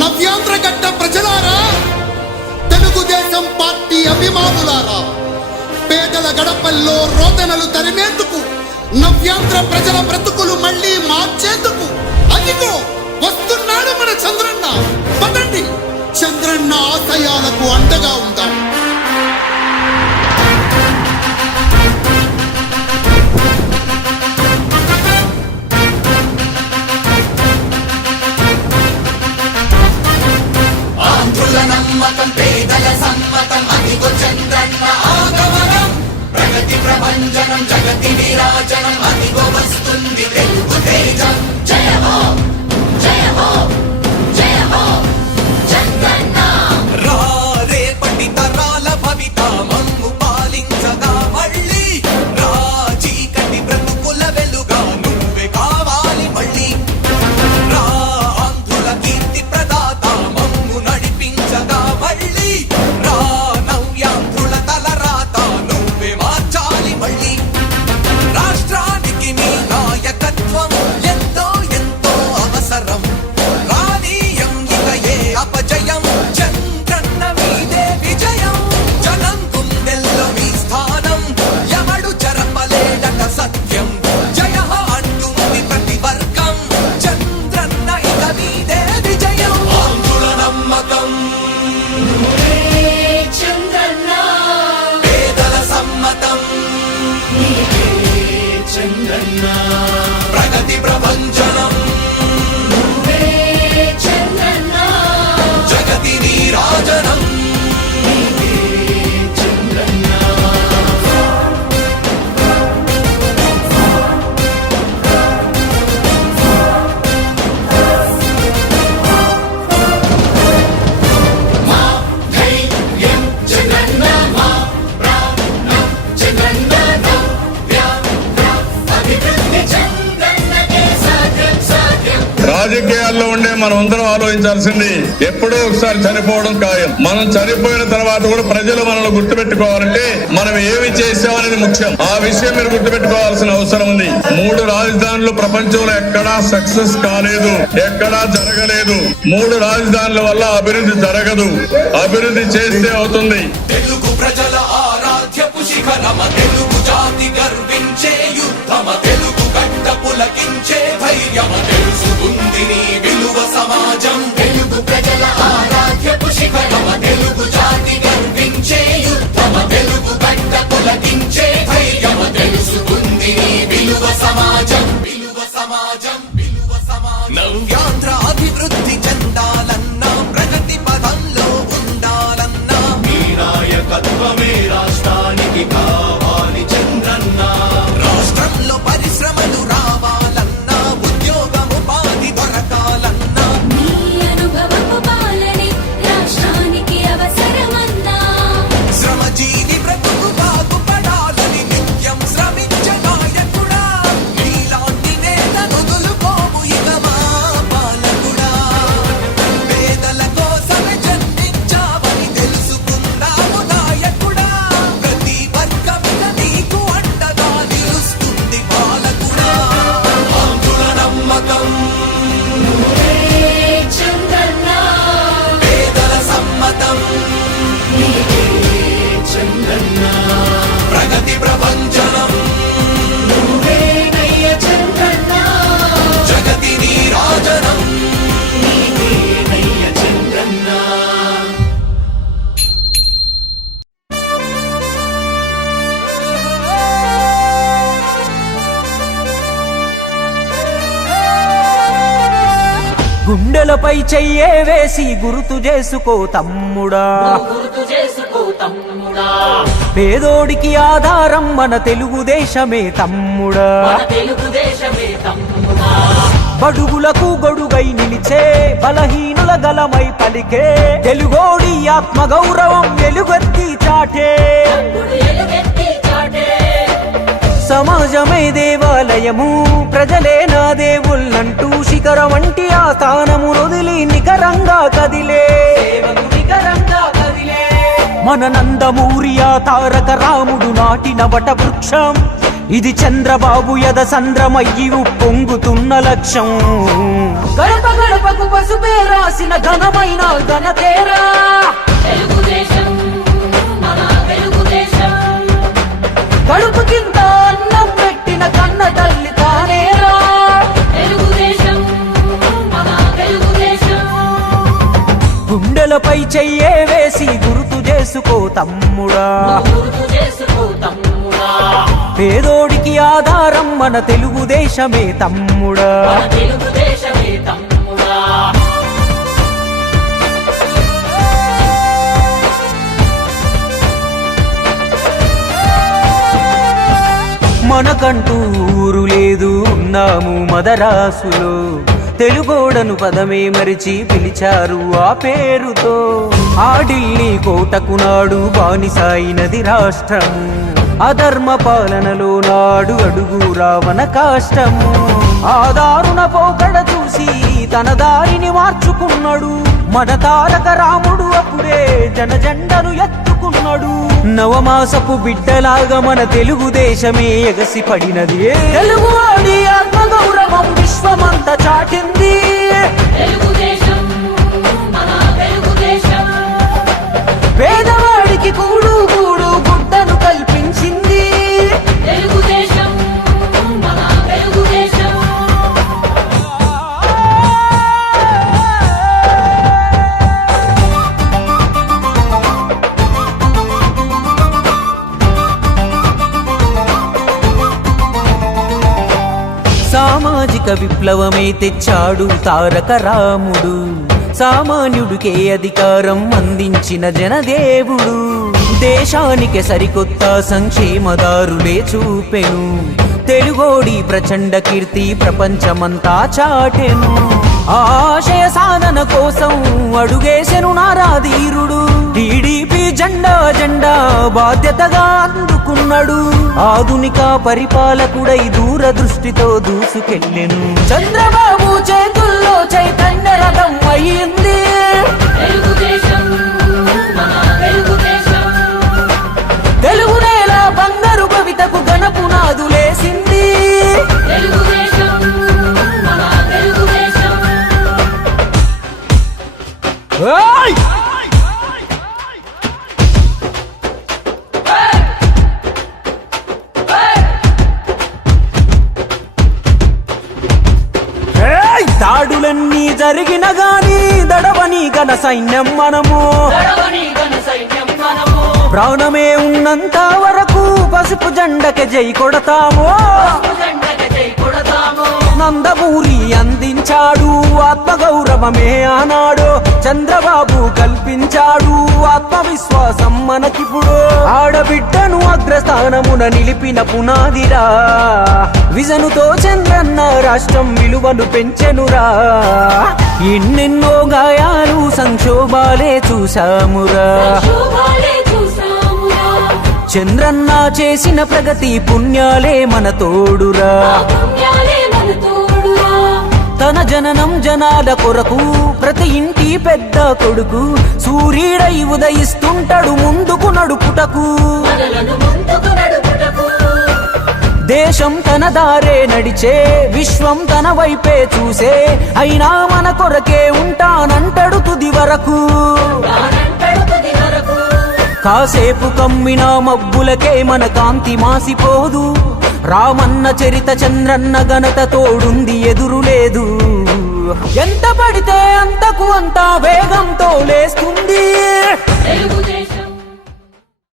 నవ్యాంధ్రగడ్డ ప్రజలారా, తెలుగుదేశం పార్టీ అభిమానులారా, పేదల గడపల్లో రోదనలు తరిమేందుకు, నవ్యాంధ్ర ప్రజల బ్రతుకులు మళ్లీ మార్చేందుకు అదిగో వస్తున్నాడు మన చంద్రన్న. పదండి, చంద్రన్న ఆశయాలకు అండగా ఉందాం. ఆంధ్రుల నమ్మకం, పేదల సమ్మతం, అదిగో చంద్రన్న ఆగమనం. ప్రగతి ప్రభంజనం, జగతి విరాజనం, అదిగో వస్తుంది తెలుగు తేజం. జయ హో, జయ హో, జయ హో చంద్రన్న. రా రేపటి తరాల భవిత మమ్ము పాలించగా మళ్ళీ, రా చీకటి బ్రతుకుల వెలుగా నువ్వే కావాలి మళ్ళీ. రా ఆంధ్రుల కీర్తి ప్రదాత మమ్ము నడిపించగా మళ్ళీ, రా నవ్యాంధ్రుల తలరాత నువ్వే మార్చాలి మళ్ళీ. రాష్ట్రానికి నీ నాయకత్వం ఎంతో ఎంతో అవసరం. రానీయం ఇక ఏ అపజయం, చంద్రన్న మీదే విజయం. జనం గుండెల్లో మీ స్థానం, ఎవడు జరపలేడట సత్యం. జయ హో అంటుంది ప్రతి వర్గం, చంద్రన్న ఇక నీదే విజయం. ఆంధ్రుల నమ్మకం, చంద్రన్న పేదల సమ్మతం, చంద్రన్న ప్రగతి ప్రభంజనం, చంద్రన్న జగతి నీరాజనం. చంద్రన్న మా ధైర్యం చంద్రన్న, మా ప్రాణం చంద్రన్న, అభివృద్ధి చంద్రన్నకే సాధ్యం సాధ్యం. రాజకీయాల్లో ఉండే మనం అందరం ఆలోచించాల్సింది, ఎప్పుడో ఒకసారి చనిపోవడం ఖాయం. మనం చనిపోయిన తర్వాత కూడా ప్రజలు మనల్ని గుర్తుపెట్టుకోవాలంటే మనం ఏమి చేసామనేది ముఖ్యం. ఆ విషయం మీరు గుర్తుపెట్టుకోవాల్సిన అవసరం ఉంది. 3 రాజధానులు ప్రపంచంలో ఎక్కడా సక్సెస్ కాలేదు, ఎక్కడా జరగలేదు. 3 రాజధానుల వల్ల అభివృద్ధి జరగదు. అభివృద్ధి చేస్తే అవుతుంది. తెలుగు ప్రజల ఆరాధ్యపు శిఖరమ, తెలుగు జాతి గర్వించే యుద్ధమ, తెలుగు గడ్డ పులకించే ధైర్యమ, తెలుసుకుంది నీ విలువ సమాజం. తెలుగు ప్రజల ఆరాధ్యపు శిఖరమ, తెలుగు జాతి గర్వించే యుద్ధమ, తెలుగు గడ్డ పులకించే ధైర్యమ, తెలుసుకుంది నీ విలువ సమాజం. విలువ సమాజం, విలువ సమాజం. నవ్యాంధ్ర అభివృద్ధి చెందాలన్నా, ప్రగతి పదంలో ఉండాలన్నా, మీ నాయకత్వమే రాష్ట్రానికి కావాలి చంద్రన్న. రాష్ట్రంలో పరిశ్రమలు రావాలన్నా, ఉద్యోగం ఉపాధి దొరకాలన్నా, నీ అనుభవపు పాలనే రాష్ట్రానికి అవసరమన్నా. శ్రమజీవి బ్రతుకు బాగుపడాలని నిత్యం శ్రమించే నాయకుడా, నీలాంటి నేత వదులుకోము ఇక మా పాలకుడా. పేదల కోసమే జన్మించావని తెలుసుకున్నాము నాయకుడా, ప్రతి వర్గమిక నీకు అండగా నిలుస్తుంది పాలకుడా. ఆంధ్రుల నమ్మకం, చంద్రన్న పేదల సమ్మతం, చంద్రన్న ప్రగతి ప్రభంజనం, నువ్వేనయ్య చంద్రన్న, జగతి నీరాజనం. నీవేనయ్య చంద్రన్న. గుండెలపై చెయ్యే వేసి గుర్తు చేసుకో తమ్ముడా, గుర్తు చేసుకో తమ్ముడా, పేదోడికి ఆధారం మన తెలుగుదేశమే తమ్ముడా. మన తెలుగుదేశమే తమ్ముడా. బడుగులకు గొడుగై నిలిచే బలహీనుల గలమై పలికే తెలుగోడి ఆత్మ గౌరవం వెలుగెత్తి చాటే. తమ్ముడు ఎలుగెత్తి చాటే. సమాజమే దేవాలయము, ప్రజలే నా దేవుళ్ళంటూ శిఖరం వంటి ఆ స్థానము వదిలి నికరంగా కదిలే. మన నందమూరి ఆ తారక రాముడు నాటిన వట వృక్షం, ఇది చంద్రబాబు యద సంద్రమయ్యి ఉప్పొంగుతున్న లక్ష్యం. గడప గడపకు పసుపే రాసిన ఘనమైన ఘనతేరా. తెలుగుదేశం మన తెలుగుదేశం కడుపు కింద అన్నం పెట్టిన కన్న తల్లి తానేరా. తెలుగుదేశం మన తెలుగుదేశం గుండెలపై చెయ్యే వేసి గుర్తు చేసుకో తమ్ముడా. గుర్తు చేసుకో తమ్ముడా. పేదోడికి ఆధారం మన తెలుగుదేశమే తమ్ముడా. మన తెలుగుదేశమే తమ్ముడా. మనకంటూ ఊరు లేదు, ఉన్నాము మదరాసులో. తెలుగోడను పదమే మరిచి పిలిచారు ఆ పేరుతో. ఆ ఢిల్లీ కోటకు నాడు బానిసాయినది రాష్ట్రము. అధర్మ పాలనలో నాడు అడుగు రావణ కాష్టము. ఆ దారుణ పోకడ చూసి తన దారిని మార్చుకున్నాడు మన తారక రాముడు. అప్పుడే జనజెండను ఎత్తుకున్నాడు. నవమాసపు బిడ్డలాగా మన తెలుగుదేశమే ఎగసి పడినది. తెలుగువాడి ఆత్మగౌరవం విశ్వమంతా చాటింది. తెలుగుదేశం మన తెలుగుదేశం పేదవాడికి కూడు కూడు గుడ్డను కల్పించింది. తెలుగుదేశం మన తెలుగుదేశం సామాజిక విప్లవమే తెచ్చాడు తారక రాముడు. సామాన్యుడికే అధికారం అందించిన జనదేవుడు. దేశానికి సరికొత్త సంక్షేమదారులే చూపెను. తెలుగోడి ప్రచండ కీర్తి ప్రపంచమంతా చాటెను. ఆశయ సాధన కోసం అడుగేసెను నారాధీరుడు. టీడీపీ జెండా బాధ్యతగా అందుకున్నాడు. ఆధునిక పరిపాలకుడై దూరదృష్టితో దూసుకెళ్ళెను. చంద్రబాబు చేతుల్లో చైతన్య రథం అయ్యింది. తెలుగుదేశం మన తెలుగుదేశం తెలుగు నేల బంగారు కవితకు గణపునాదులేసింది. తెలుగుదేశం మన తెలుగుదేశం ఏయ్! ఏయ్! దాడులన్నీ జరిగిన గాని దడవని ఘన సైన్యం మనము. గడవని ఘన సైన్యం మనము. ప్రాణమే ఉన్నంత వరకు పసుపు జెండకి జై కొడతాము. జెండకి జై కొడతాము. నందమూరి అందించాడు ఆత్మగౌరవమే ఆనాడు. చంద్రబాబు కల్పించాడు ఆత్మవిశ్వాసం మనకిప్పుడు. ఆడబిడ్డను అగ్రస్థానమున నిలిపిన పునాదిరా. విజనుతో చంద్రన్న రాష్ట్రం విలువను పెంచెనురా. ఎన్నెన్నో గాయాలు సంక్షోభాలే చూసామురా. శోభాలే చూసామురా. చంద్రన్న చేసిన ప్రగతి పుణ్యాలే మన తోడురా. పుణ్యాలే మన తోడురా. తన జననం జనాల కొరకు ప్రతి ఇంటి పెద్ద కొడుకు సూర్యుడై ఉదయిస్తుంటాడు ముందుకు నడుపుటకు. మనలను ముందుకు నడుపుటకు. దేశం తన దారే నడిచే, విశ్వం తన వైపే చూసే. అయినా మన కొరకే ఉంటానంటాడు తుది వరకు. తానంటడు తుది వరకు. కాసేపు కమ్మిన మబ్బులకే మన కాంతి మాసిపోదు. రామన్న చరిత చంద్రన్న ఘనత తోడుంది ఎదురు లేదు. ఎంత పడితే అంతకు అంత వేగంతో లేస్తుంది.